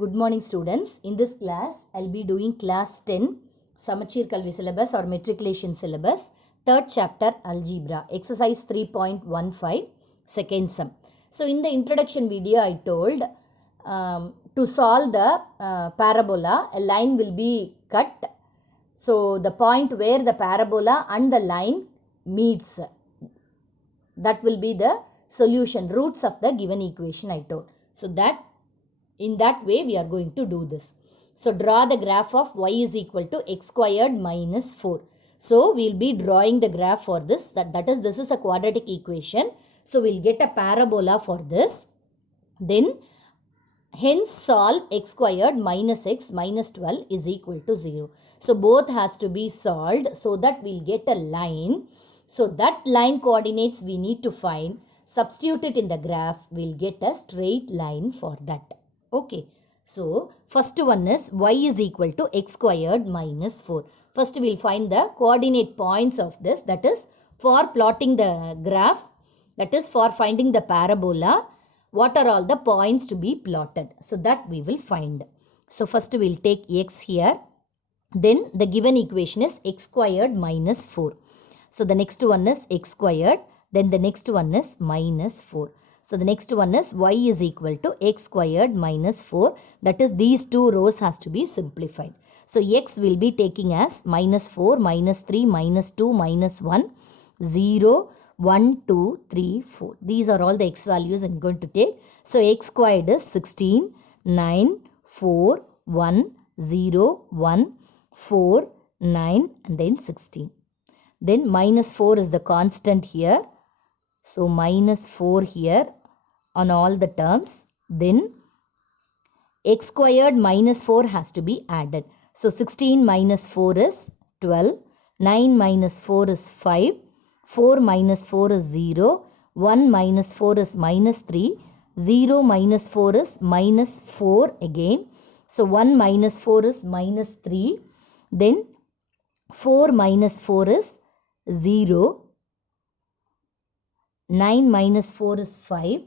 Good morning students. In this class, I'll be doing class 10 Samachir Kalvi syllabus or matriculation syllabus, third chapter algebra, exercise 3.15, second sum. So in the introduction video, I told to solve the parabola, a line will be cut. So the point where the parabola and the line meets, that will be the solution, roots of the given equation I told. So that in that way we are going to do this. So draw the graph of y is equal to x squared minus 4. So we will be drawing the graph for this. That is, this is a quadratic equation. So we will get a parabola for this. Then hence solve x squared minus x minus 12 is equal to 0. So both has to be solved so that we will get a line. So that line coordinates we need to find. Substitute it in the graph. We will get a straight line for that. Okay, so first one is y is equal to x squared minus 4. First we will find the coordinate points of this. That is for plotting the graph. That is for finding the parabola. What are all the points to be plotted? So that we will find. So first we will take x here. Then the given equation is x squared minus 4. So the next one is x squared. Then the next one is minus 4. So the next one is y is equal to x squared minus 4. That is, these two rows has to be simplified. So x will be taking as minus 4, minus 3, minus 2, minus 1, 0, 1, 2, 3, 4. These are all the x values I'm going to take. So x squared is 16, 9, 4, 1, 0, 1, 4, 9 and then 16. Then minus 4 is the constant here. So minus 4 here on all the terms. Then x squared minus 4 has to be added. So 16 minus 4 is 12. 9 minus 4 is 5. 4 minus 4 is 0. 1 minus 4 is minus 3. 0 minus 4 is minus 4 again. So 1 minus 4 is minus 3. Then 4 minus 4 is 0. 9 minus 4 is 5.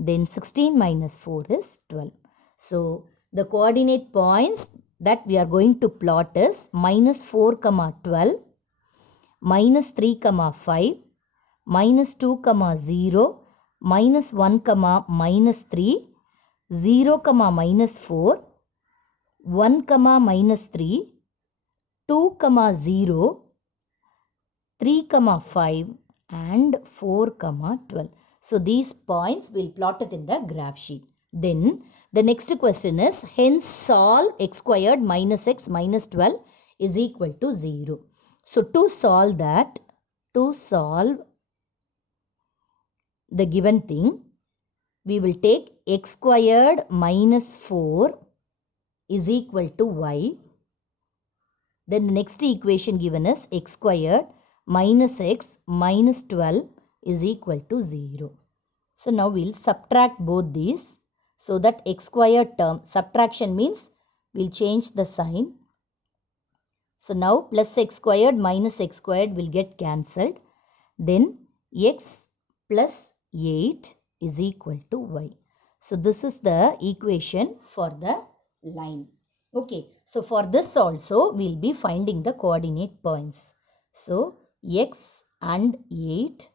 Then 16 minus 4 is 12. So the coordinate points that we are going to plot is minus 4 comma 12, minus 3 comma 5, minus 2 comma 0, minus 1 comma minus 3, 0 comma minus 4, 1 comma minus 3, 2 comma 0, 3 comma 5 and 4 comma 12. So these points will plot it in the graph sheet. Then the next question is, hence solve x squared minus x minus 12 is equal to 0. So to solve that, to solve the given thing, we will take x squared minus 4 is equal to y. Then the next equation given is x squared minus x minus 12 is equal to 0. So now we will subtract both these. So that x squared term, subtraction means we will change the sign. So now plus x squared minus x squared will get cancelled. Then x plus 8 is equal to y. So this is the equation for the line. Okay, so for this also we will be finding the coordinate points. So x and 8.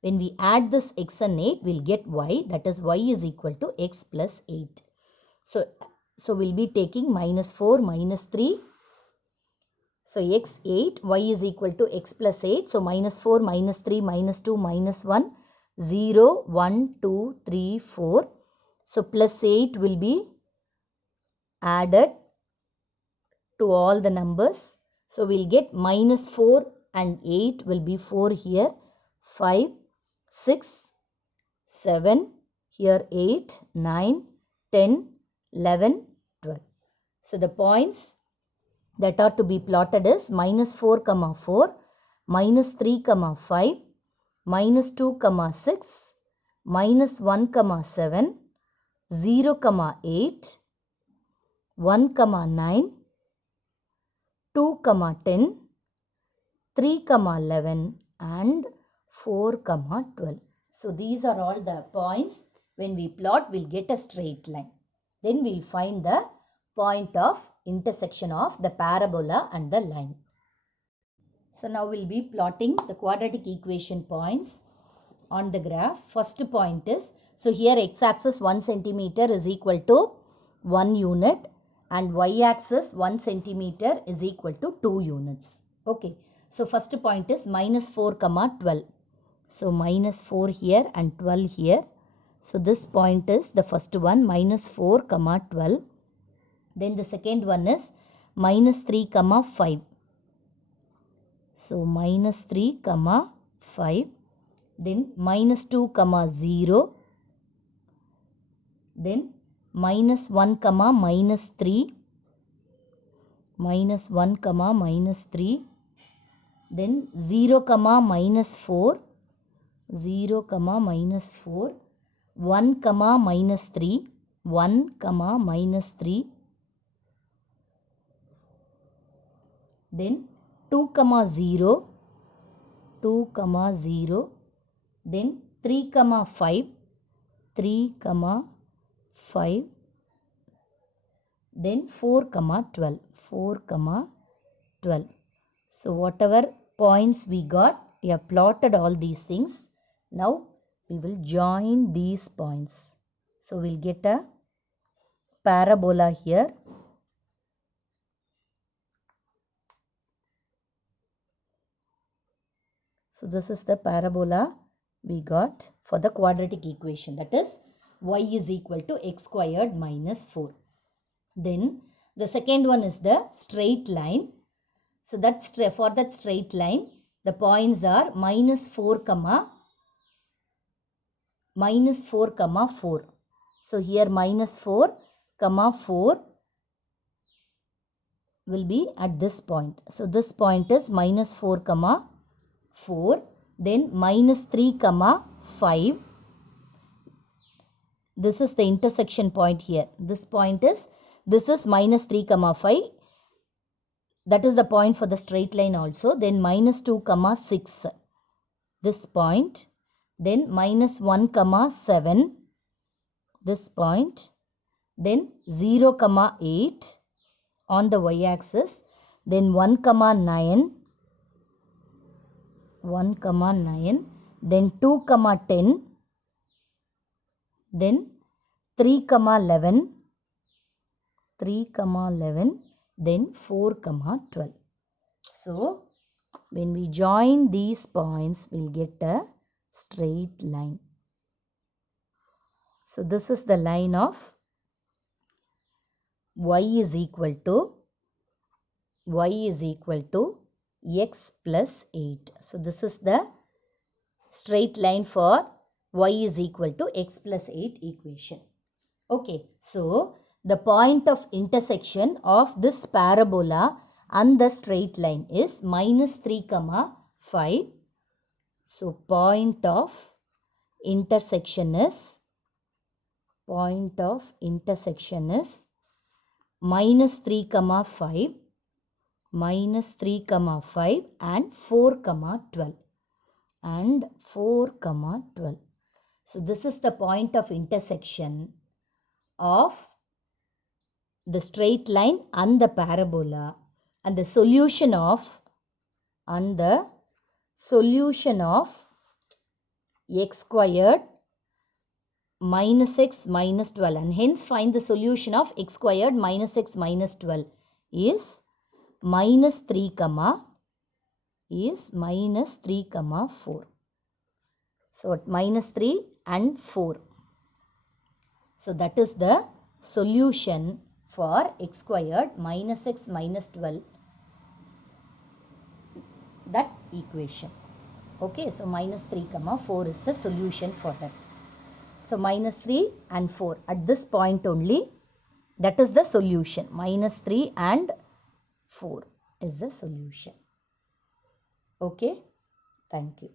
When we add this x and 8, we will get y. That is, y is equal to x plus 8. So we will be taking minus 4, minus 3. So x 8, y is equal to x plus 8. So minus 4, minus 3, minus 2, minus 1, 0, 1, 2, 3, 4. So plus 8 will be added to all the numbers. So we will get minus 4 and 8 will be 4 here, 5, 6, 7, here 8, 9, 10, 11, 12. So the points that are to be plotted is minus 4 comma 4, minus 3 comma 5, minus 2 comma 6, minus 1 comma 7, 0 comma 8, 1 comma 9, 2 comma 10, 3 comma 11 and 4 comma 12. So these are all the points. When we plot, we'll get a straight line. Then we will find the point of intersection of the parabola and the line. So now we will be plotting the quadratic equation points on the graph. First point is, so here x-axis 1 centimeter is equal to 1 unit and y-axis 1 centimeter is equal to 2 units. Okay. So first point is minus 4 comma 12. So minus 4 here and 12 here. So this point is the first one, minus 4 comma 12. Then the second one is minus 3 comma 5. So minus 3 comma 5. Then minus 2 comma 0. Then minus 1 comma minus 3. Minus 1 comma minus 3. Then 0 comma minus 4. 0 comma minus 4. 1 comma minus 3. 1 comma minus 3. Then 2 comma 0. 2 comma 0. Then 3 comma 5. 3 comma 5. Then 4 comma 12. 4 comma 12. So whatever points we got, we have plotted all these things. Now we will join these points. So we'll get a parabola here. So this is the parabola we got for the quadratic equation, that is y is equal to x squared minus 4. Then the second one is the straight line. So for that straight line, the points are minus 4 comma 4. So here minus 4 comma 4 will be at this point. So this point is minus 4 comma 4. Then minus 3 comma 5. This is the intersection point here. This is minus 3 comma 5. That is the point for the straight line also. Then minus 2 comma 6. This point. Then minus 1 comma 7. This point. Then 0 comma 8 on the y-axis. Then 1 comma 9. 1 comma 9. Then 2 comma 10. Then 3 comma 11. 3 comma 11. Then 4 comma 12. So when we join these points, we'll get a straight line. So this is the line of y is equal to x plus 8. So this is the straight line for y is equal to x plus 8 equation. Okay, so the point of intersection of this parabola and the straight line is minus 3 comma 5. So point of intersection is minus 3 comma 5, minus 3 comma 5 and 4 comma 12 and 4 comma 12. So this is the point of intersection of the straight line and the parabola, and the solution of x squared minus x minus 12, and hence find the solution of x squared minus x minus 12 is minus 3 comma 4. So minus 3 and 4. So that is the solution for x squared minus x minus 12, that equation. Okay, so minus 3 comma 4 is the solution for that. So minus 3 and 4 at this point only, that is the solution. Minus 3 and 4 is the solution. Okay, thank you.